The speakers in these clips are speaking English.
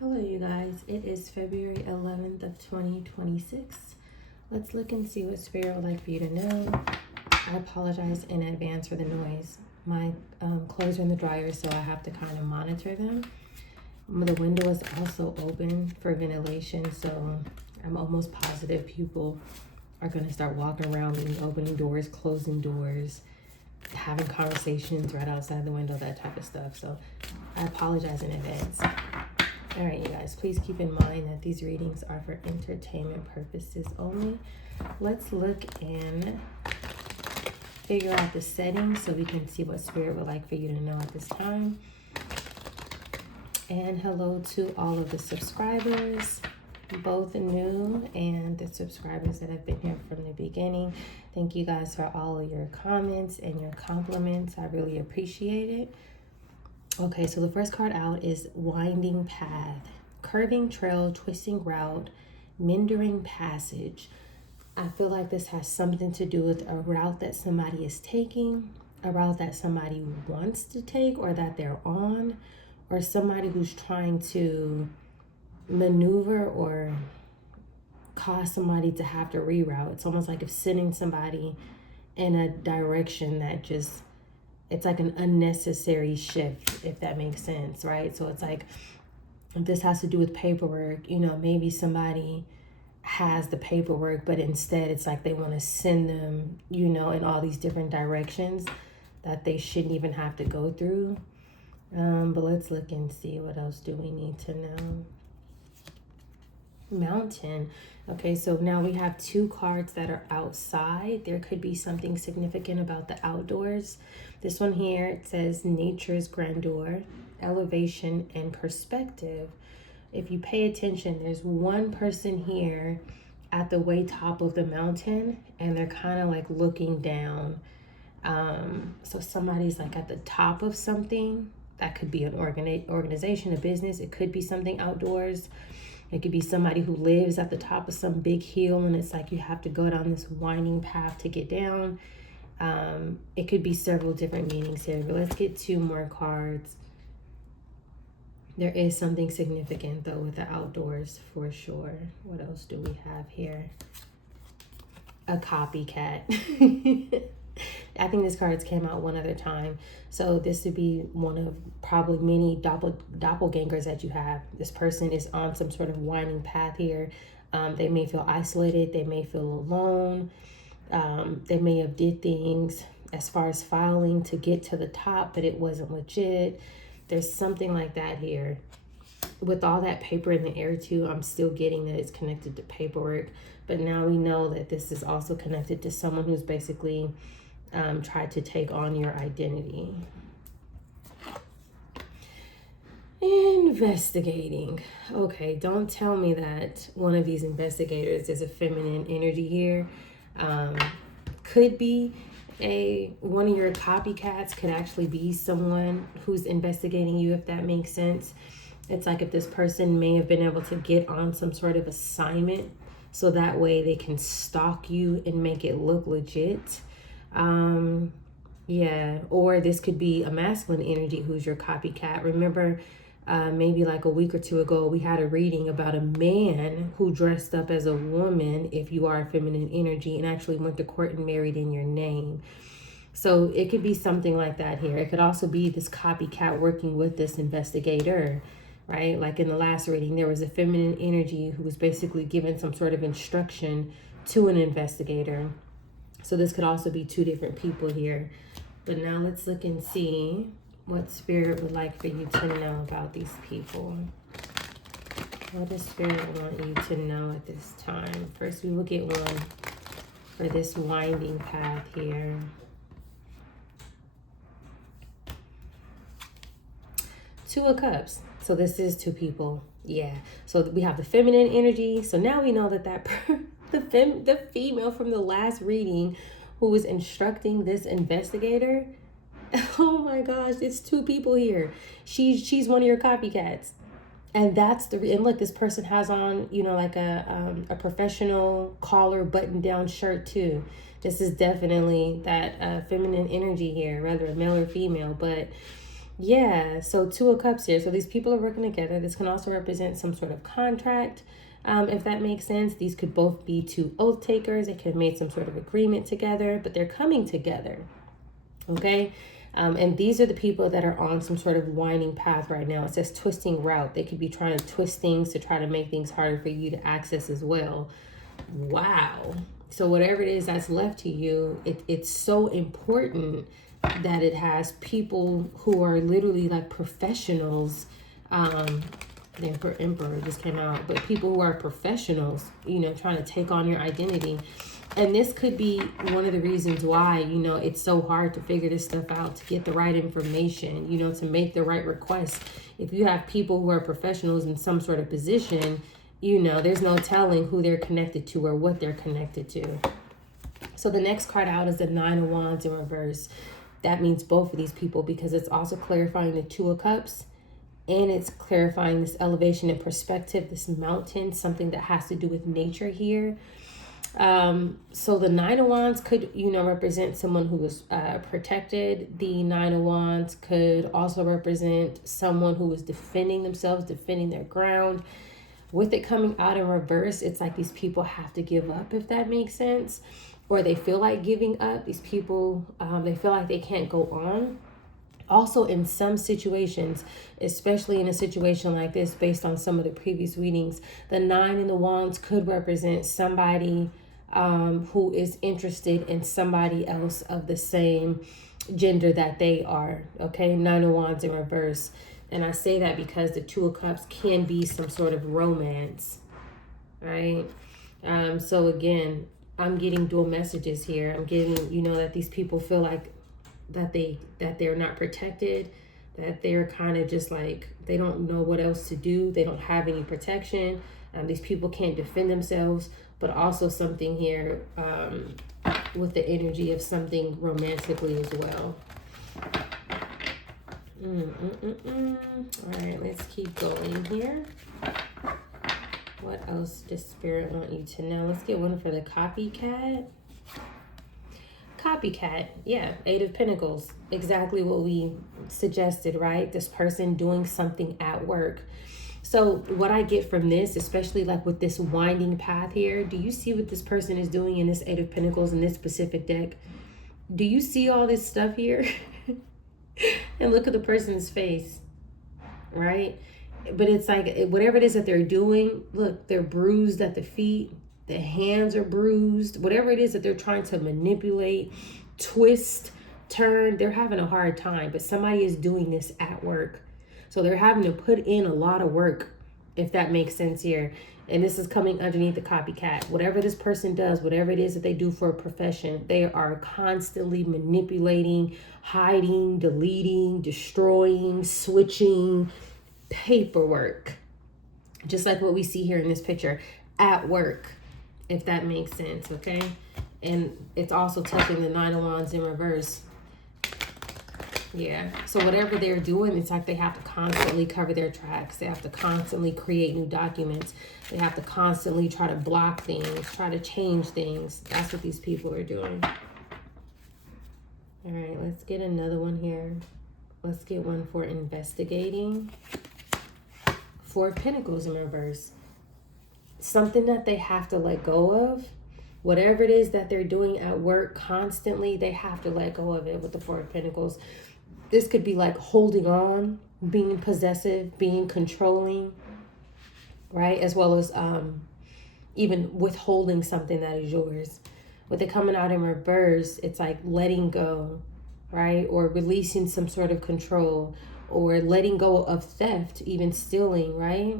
Hello you guys, it is February 11th of 2026. Let's look and see what Spirit would like for you to know. I apologize in advance for the noise. My clothes are in the dryer, so I have to kind of monitor them. The window is also open for ventilation, so I'm almost positive people are going to start walking around me, opening doors, closing doors, having conversations right outside the window, that type of stuff. So I apologize in advance. All right, you guys, please keep in mind that these readings are for entertainment purposes only. Let's look and figure out the settings so we can see what Spirit would like for you to know at this time. And hello to all of the subscribers, both new and the subscribers that have been here from the beginning. Thank you guys for all of your comments and your compliments. I really appreciate it. Okay, so the first card out is Winding Path. Curving trail, twisting route, meandering passage. I feel like this has something to do with a route that somebody is taking, a route that somebody wants to take or that they're on, or somebody who's trying to maneuver or cause somebody to have to reroute. It's almost like if sending somebody in a direction that just, it's like an unnecessary shift, if that makes sense, right? So it's like, if this has to do with paperwork, you know, maybe somebody has the paperwork, but instead it's like they want to send them, you know, in all these different directions that they shouldn't even have to go through. But let's look and see, what else do we need to know? Mountain. Okay, so now we have two cards that are outside. There could be something significant about the outdoors. This one here, it says nature's grandeur, elevation, and perspective. If you pay attention, there's one person here at the way top of the mountain, and they're kind of like looking down. So somebody's like at the top of something. That could be an organization, a business. It could be something outdoors. It could be somebody who lives at the top of some big hill, and it's like you have to go down this winding path to get down. It could be several different meanings here, but let's get two more cards. There is something significant though with the outdoors for sure. What else do we have here? A copycat. I think this cards came out one other time. So this would be one of probably many doppelgangers that you have. This person is on some sort of winding path here. They may feel isolated. They may feel alone. They may have did things as far as filing to get to the top, but it wasn't legit. There's something like that here. With all that paper in the air too, I'm still getting that it's connected to paperwork. But now we know that this is also connected to someone who's basically tried to take on your identity. Investigating. Okay, don't tell me that one of these investigators is a feminine energy here. Could be one of your copycats, could actually be someone who's investigating you, if that makes sense. It's like if this person may have been able to get on some sort of assignment so that way they can stalk you and make it look legit. Yeah, or this could be a masculine energy who's your copycat. Remember, maybe like a week or two ago, we had a reading about a man who dressed up as a woman, if you are a feminine energy, and actually went to court and married in your name. So it could be something like that here. It could also be this copycat working with this investigator, right? Like in the last reading, there was a feminine energy who was basically given some sort of instruction to an investigator. So this could also be two different people here. But now let's look and see what Spirit would like for you to know about these people. What does Spirit want you to know at this time? First, we will get one for this winding path here. Two of Cups. So this is two people. Yeah. So we have the feminine energy. So now we know that the female from the last reading who was instructing this investigator, oh my gosh, it's two people here. She's one of your copycats. And that's and look, this person has on, you know, like a professional collar button down shirt too. This is definitely that feminine energy here, whether male or female. But Yeah, so Two of Cups here. So these people are working together. This can also represent some sort of contract, if that makes sense. These could both be two oath takers. They could have made some sort of agreement together, but they're coming together. Okay. And these are the people that are on some sort of winding path right now. It says twisting route. They could be trying to twist things to try to make things harder for you to access as well. Wow. So whatever it is that's left to you, it's so important that it has people who are literally like professionals. The Emperor just came out, but people who are professionals, you know, trying to take on your identity. And this could be one of the reasons why, you know, it's so hard to figure this stuff out, to get the right information, you know, to make the right requests. If you have people who are professionals in some sort of position, you know, there's no telling who they're connected to or what they're connected to. So the next card out is the Nine of Wands in reverse. That means both of these people, because it's also clarifying the Two of Cups, and it's clarifying this elevation and perspective, this mountain, something that has to do with nature here. So the Nine of Wands could, you know, represent someone who was protected. The Nine of Wands could also represent someone who was defending themselves, defending their ground. With it coming out in reverse, it's like these people have to give up, if that makes sense, or they feel like giving up. These people, they feel like they can't go on. Also, in some situations, especially in a situation like this, based on some of the previous readings, the Nine in the Wands could represent somebody who is interested in somebody else of the same gender that they are. Okay, Nine of Wands in reverse. And I say that because the Two of Cups can be some sort of romance, right? So again, I'm getting dual messages here. I'm getting, you know, that these people feel like that they're not protected, that they're kind of just like, they don't know what else to do. They don't have any protection. These people can't defend themselves, but also something here with the energy of something romantically as well. All right, let's keep going here. What else does Spirit want you to know? Let's get one for the copycat. Copycat, yeah, Eight of Pentacles. Exactly what we suggested, right? This person doing something at work. So what I get from this, especially like with this winding path here, do you see what this person is doing in this Eight of Pentacles in this specific deck? Do you see all this stuff here? And look at the person's face, right? But it's like, whatever it is that they're doing, look, they're bruised at the feet. The hands are bruised. Whatever it is that they're trying to manipulate, twist, turn, they're having a hard time. But somebody is doing this at work. So they're having to put in a lot of work, if that makes sense here. And this is coming underneath the copycat. Whatever this person does, whatever it is that they do for a profession, they are constantly manipulating, hiding, deleting, destroying, switching paperwork. Just like what we see here in this picture, at work, if that makes sense, okay? And it's also touching the Nine of Wands in reverse. Yeah, so whatever they're doing, it's like they have to constantly cover their tracks. They have to constantly create new documents. They have to constantly try to block things, try to change things. That's what these people are doing. All right, let's get another one here. Let's get one for investigating. Four of Pentacles in reverse. Something that they have to let go of. Whatever it is that they're doing at work constantly, they have to let go of it with the Four of Pentacles. This could be like holding on, being possessive, being controlling, right? As well as even withholding something that is yours. With it coming out in reverse, it's like letting go, right? Or releasing some sort of control, or letting go of theft, even stealing, right?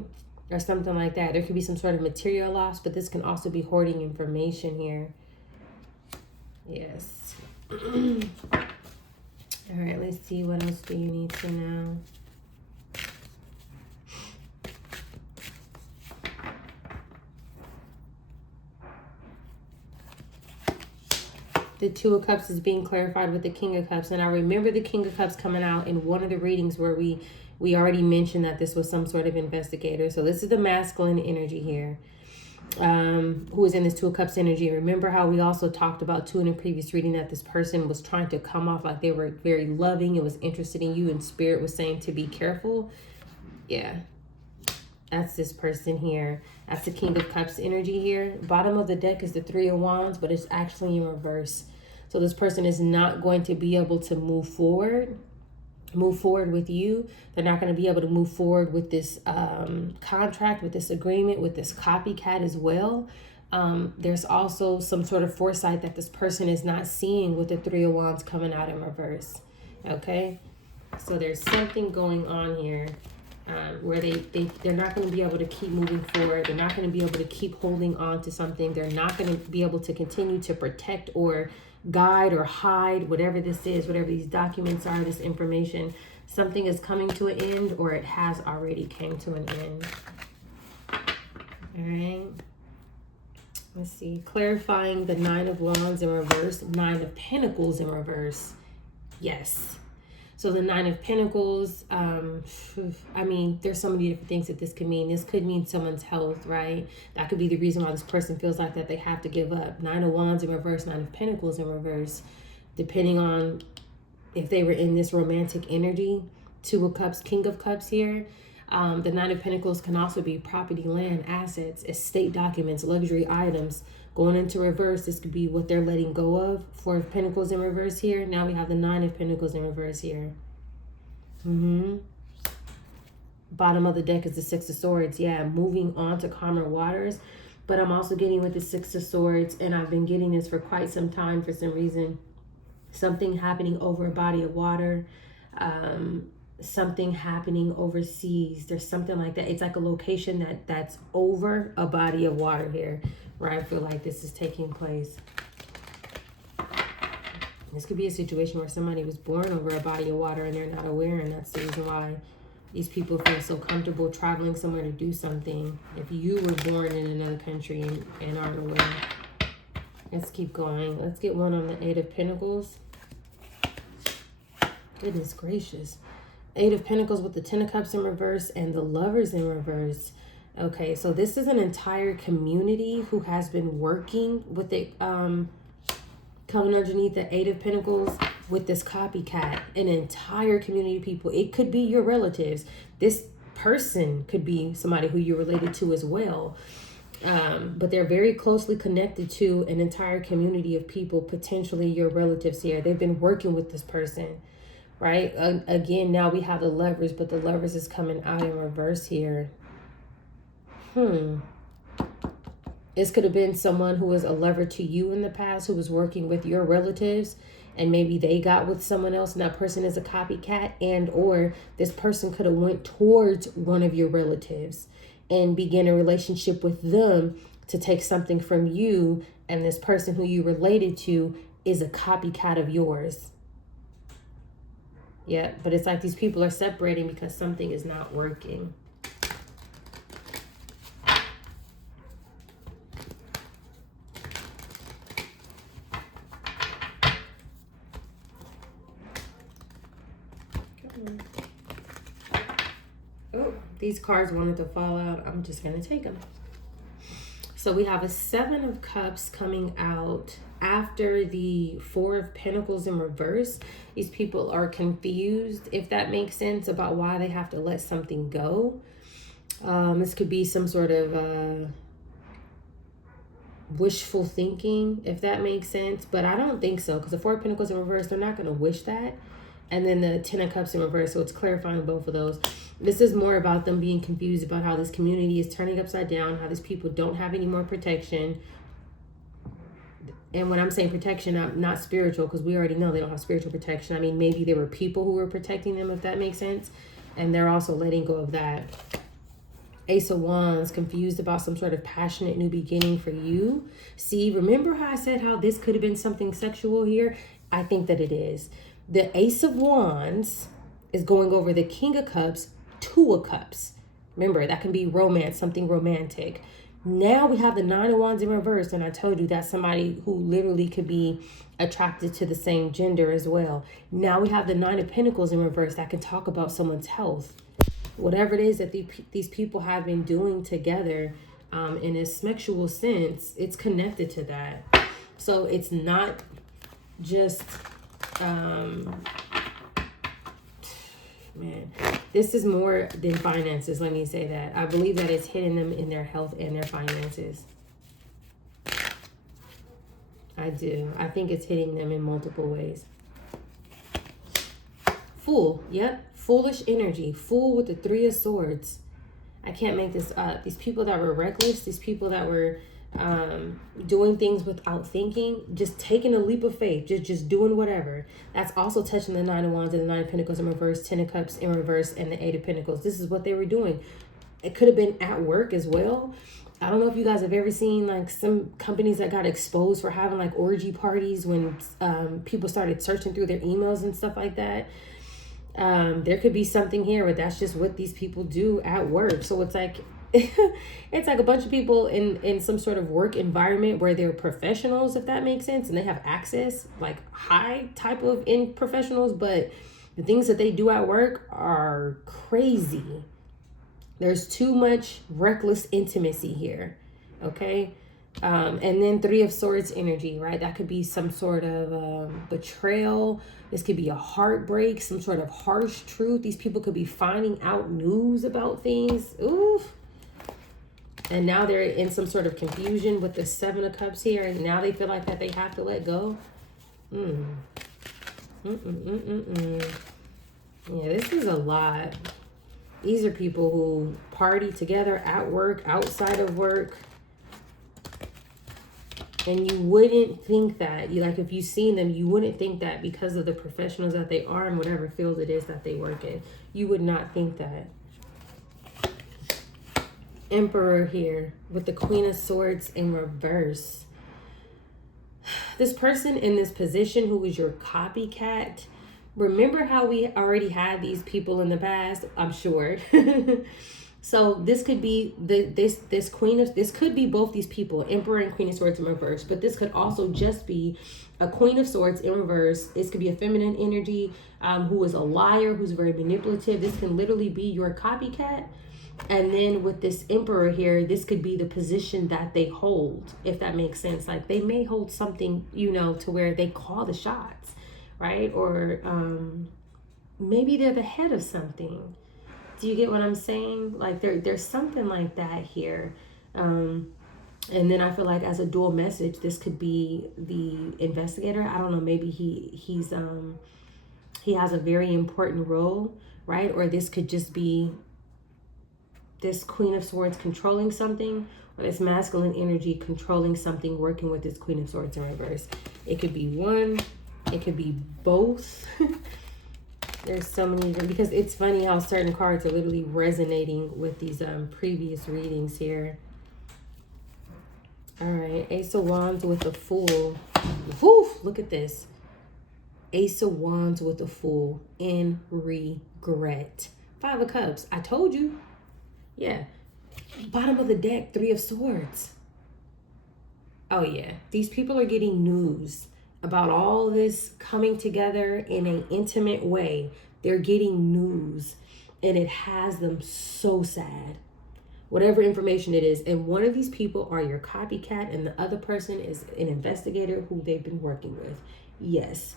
Or something like that. There could be some sort of material loss, but this can also be hoarding information here. Yes. All right, let's see. What else do you need to know? The Two of Cups is being clarified with the King of Cups. And I remember the King of Cups coming out in one of the readings where we already mentioned that this was some sort of investigator. So this is the masculine energy here. who is in this Two of Cups energy. Remember how we also talked about too in a previous reading that this person was trying to come off like they were very loving and was interested in you, and spirit was saying to be careful. Yeah, that's this person here. That's the King of Cups energy here. Bottom of the deck is the Three of Wands, but it's actually in reverse. So this person is not going to be able to move forward with you. They're not going to be able to move forward with this contract, with this agreement, with this copycat as well. There's also some sort of foresight that this person is not seeing with the Three of Wands coming out in reverse. Okay, so there's something going on here where they're not going to be able to keep moving forward. They're not going to be able to keep holding on to something. They're not going to be able to continue to protect or guide or hide whatever this is, whatever these documents are, this information. Something is coming to an end, or it has already came to an end. All right. Let's see. Clarifying the Nine of Wands in reverse, Nine of Pentacles in reverse. Yes. So the Nine of Pentacles, I mean, there's so many different things that this could mean. This could mean someone's health, right? That could be the reason why this person feels like that they have to give up. Nine of Wands in reverse, Nine of Pentacles in reverse, depending on if they were in this romantic energy. Two of Cups, King of Cups here. The Nine of Pentacles can also be property, land, assets, estate documents, luxury items. Going into reverse, this could be what they're letting go of. Four of Pentacles in reverse here. Now we have the Nine of Pentacles in reverse here. Bottom of the deck is the Six of Swords. Yeah, moving on to calmer waters. But I'm also getting with the Six of Swords, and I've been getting this for quite some time for some reason. Something happening over a body of water. Something happening overseas. There's something like that. It's like a location that's over a body of water here, where I feel like this is taking place. This could be a situation where somebody was born over a body of water and they're not aware, and that's the reason why these people feel so comfortable traveling somewhere to do something. If you were born in another country and aren't aware. Let's keep going. Let's get one on the Eight of Pentacles. Goodness gracious. Eight of Pentacles with the Ten of Cups in reverse and the Lovers in reverse. Okay, so this is an entire community who has been working with it, coming underneath the Eight of Pentacles with this copycat. An entire community of people. It could be your relatives. This person could be somebody who you're related to as well. But they're very closely connected to an entire community of people, potentially your relatives here. They've been working with this person. Right? Again, now we have the Lovers, but the Lovers is coming out in reverse here. This could have been someone who was a lover to you in the past, who was working with your relatives, and maybe they got with someone else, and that person is a copycat, and or this person could have went towards one of your relatives and began a relationship with them to take something from you, and this person who you related to is a copycat of yours. Yeah, but it's like these people are separating because something is not working. Oh, these cards wanted to fall out. I'm just going to take them. So we have a Seven of Cups coming out after the Four of Pentacles in reverse. These people are confused, if that makes sense, about why they have to let something go. This could be some sort of wishful thinking, if that makes sense. But I don't think so, because the Four of Pentacles in reverse, they're not going to wish that. And then the Ten of Cups in reverse, so it's clarifying both of those. This is more about them being confused about how this community is turning upside down, how these people don't have any more protection. And when I'm saying protection, I'm not spiritual, because we already know they don't have spiritual protection. I mean, maybe there were people who were protecting them, if that makes sense. And they're also letting go of that. Ace of Wands, confused about some sort of passionate new beginning for you. See, remember how I said how this could have been something sexual here? I think that it is. The Ace of Wands is going over the King of Cups, Two of Cups. Remember, that can be romance, something romantic. Now we have the Nine of Wands in reverse, and I told you that's somebody who literally could be attracted to the same gender as well. Now we have the Nine of Pentacles in reverse that can talk about someone's health. Whatever it is that these people have been doing together, In a sexual sense, it's connected to that. So it's not just, man, this is more than finances. Let me say that. I believe that it's hitting them in their health and their finances. I do. I think it's hitting them in multiple ways. Fool. Yep. Foolish energy. Fool with the 3 of Swords. I can't make this up. These people that were reckless, these people that were doing things without thinking, just taking a leap of faith, just doing whatever. That's also touching the 9 of Wands and the 9 of Pentacles in reverse, 10 of Cups in reverse, and the 8 of Pentacles. This is what they were doing. It could have been at work as well. I don't know if you guys have ever seen like some companies that got exposed for having like orgy parties when people started searching through their emails and stuff like that. There could be something here where that's just what these people do at work. So it's like it's like a bunch of people in some sort of work environment where they're professionals, if that makes sense, and they have access, like high type of in professionals, but the things that they do at work are crazy. There's too much reckless intimacy here, okay? And then 3 of Swords energy, right? That could be some sort of betrayal. This could be a heartbreak, some sort of harsh truth. These people could be finding out news about things. Oof. And now they're in some sort of confusion with the 7 of Cups here. And now they feel like that they have to let go. Yeah, this is a lot. These are people who party together at work, outside of work. And you wouldn't think that, like if you've seen them, you wouldn't think that because of the professionals that they are in whatever field it is that they work in. You would not think that. Emperor here with the Queen of Swords in reverse. This person in this position who is your copycat. Remember how we already had these people in the past? I'm sure. So this could be this queen of, this could be both these people, Emperor and Queen of Swords in reverse, but this could also just be a Queen of Swords in reverse. This could be a feminine energy who is a liar, who's very manipulative. This can literally be your copycat. And then with this Emperor here, this could be the position that they hold, if that makes sense. Like they may hold something, you know, to where they call the shots, right? Or maybe they're the head of something. Do you get what I'm saying? Like there's something like that here. And then I feel like as a dual message, this could be the investigator. I don't know, maybe he has a very important role, right? Or this could just be this Queen of Swords controlling something, or this masculine energy controlling something, working with this Queen of Swords in reverse. It could be one, it could be both. There's so many, because it's funny how certain cards are literally resonating with these previous readings here. All right, Ace of Wands with the Fool. Whew, look at this. Ace of Wands with the Fool in regret. 5 of Cups. I told you. Yeah. Bottom of the deck, 3 of Swords. Oh yeah, these people are getting news about all this coming together in an intimate way. They're getting news and it has them so sad. Whatever information it is. And one of these people are your copycat and the other person is an investigator who they've been working with. Yes.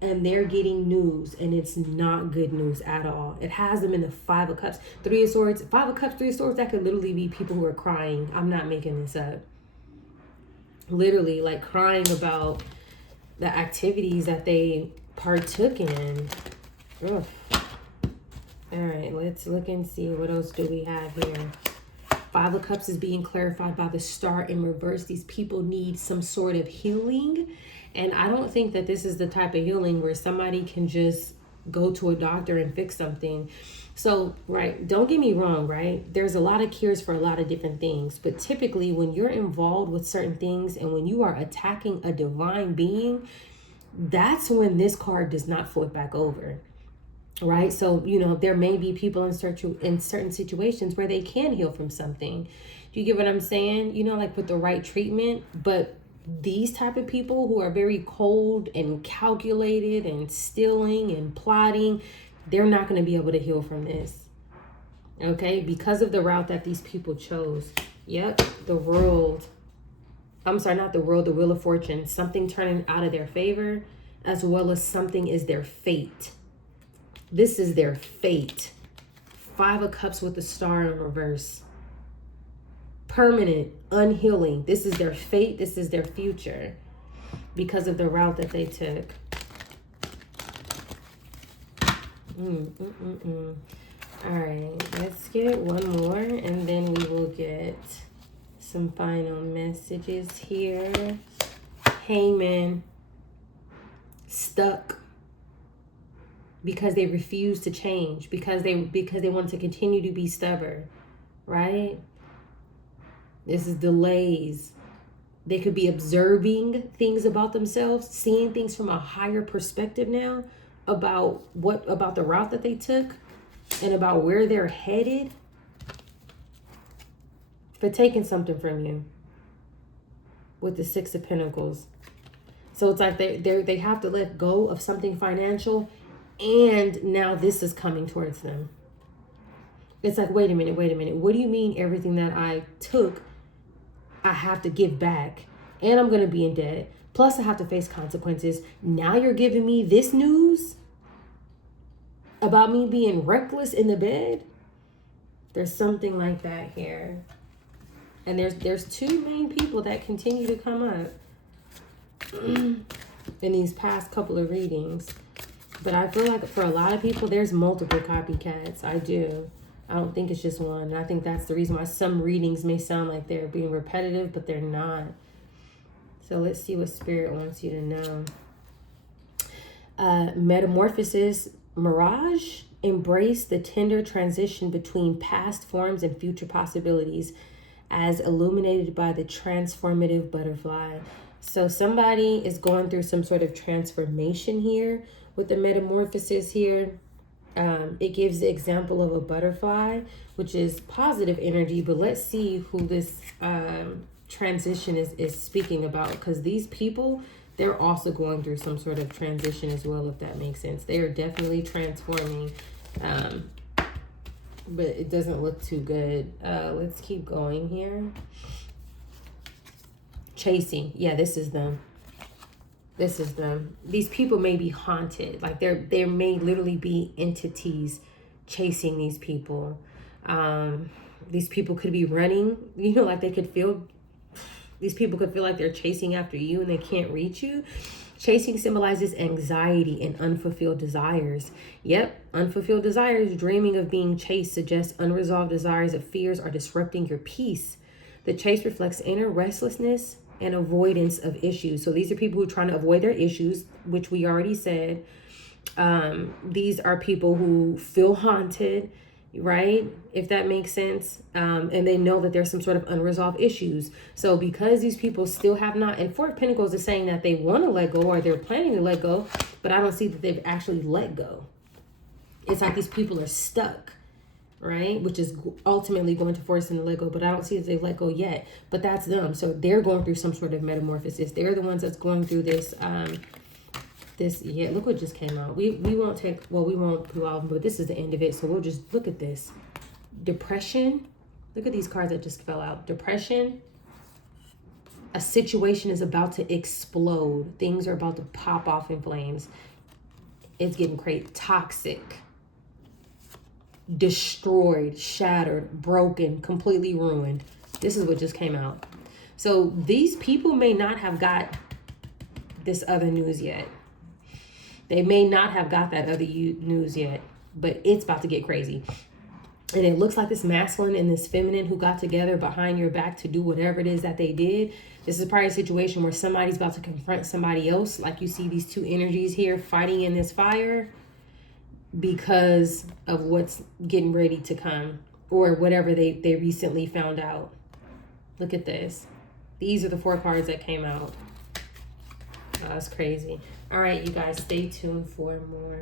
And they're getting news and it's not good news at all. It has them in the 5 of Cups, 3 of Swords, 5 of Cups, 3 of Swords. That could literally be people who are crying. I'm not making this up. Literally like crying about the activities that they partook in. Ugh. All right, let's look and see what else do we have here. 5 of Cups is being clarified by the Star in reverse. These people need some sort of healing. And I don't think that this is the type of healing where somebody can just go to a doctor and fix something. So, right, don't get me wrong, right? There's a lot of cures for a lot of different things. But typically when you're involved with certain things and when you are attacking a divine being, that's when this card does not flip back over. Right? So, you know, there may be people in certain situations where they can heal from something. Do you get what I'm saying? You know, like with the right treatment. But these type of people who are very cold and calculated and stealing and plotting, they're not going to be able to heal from this. Okay, because of the route that these people chose. Yep, the world. I'm sorry, not the world, the wheel of fortune. Something turning out of their favor, as well as something is their fate. This is their fate. 5 of Cups with the star in reverse. Permanent, unhealing. This is their fate. This is their future. Because of the route that they took. All right, let's get one more, and then we will get some final messages here. Hangman. Stuck. Because they refuse to change. Because they want to continue to be stubborn. Right? This is delays. They could be observing things about themselves, seeing things from a higher perspective now about the route that they took and about where they're headed, for taking something from you with the 6 of Pentacles. So it's like they have to let go of something financial, and now this is coming towards them. It's like, wait a minute. What do you mean everything that I took, I have to give back, and I'm going to be in debt, plus I have to face consequences? Now you're giving me this news about me being reckless in the bed? There's something like that here. And there's 2 main people that continue to come up in these past couple of readings. But I feel like for a lot of people, there's multiple copycats. I do. I don't think it's just one. And I think that's the reason why some readings may sound like they're being repetitive, but they're not. So let's see what Spirit wants you to know. Metamorphosis, mirage. Embrace the tender transition between past forms and future possibilities as illuminated by the transformative butterfly. So somebody is going through some sort of transformation here with the metamorphosis here. It gives the example of a butterfly, which is positive energy, but let's see who this transition is speaking about, because these people, they're also going through some sort of transition as well, if that makes sense. They are definitely transforming, but it doesn't look too good. Let's keep going here. Chasing. Yeah, this is them. This is them. These people may be haunted. Like there may literally be entities chasing these people. These people could be running, like these people could feel like they're chasing after you and they can't reach you. Chasing symbolizes anxiety and unfulfilled desires. Yep, unfulfilled desires. Dreaming of being chased suggests unresolved desires of fears are disrupting your peace. The chase reflects inner restlessness and avoidance of issues. So these are people who are trying to avoid their issues, which we already said. These are people who feel haunted, right? If that makes sense. And they know that there's some sort of unresolved issues. So because these people still have not, and 4 of Pentacles is saying that they want to let go or they're planning to let go, but I don't see that they've actually let go. It's like these people are stuck, right? Which is ultimately going to force them to let go, but I don't see that they've let go yet. But that's them. So they're going through some sort of metamorphosis. They're the ones that's going through this, yeah, look what just came out. We won't do all of them, but this is the end of it. So we'll just look at this. Depression. Look at these cards that just fell out. Depression. A situation is about to explode. Things are about to pop off in flames. It's getting crazy. Toxic. Destroyed, shattered, broken, completely ruined. This is what just came out. So these people may not have got this other news yet. They may not have got that other news yet, but it's about to get crazy. And it looks like this masculine and this feminine who got together behind your back to do whatever it is that they did. This is probably a situation where somebody's about to confront somebody else. Like you see these 2 energies here fighting in this fire, because of what's getting ready to come or whatever they recently found out. Look at this. These are the 4 cards that came out. Oh, that's crazy. All right, you guys, stay tuned for more.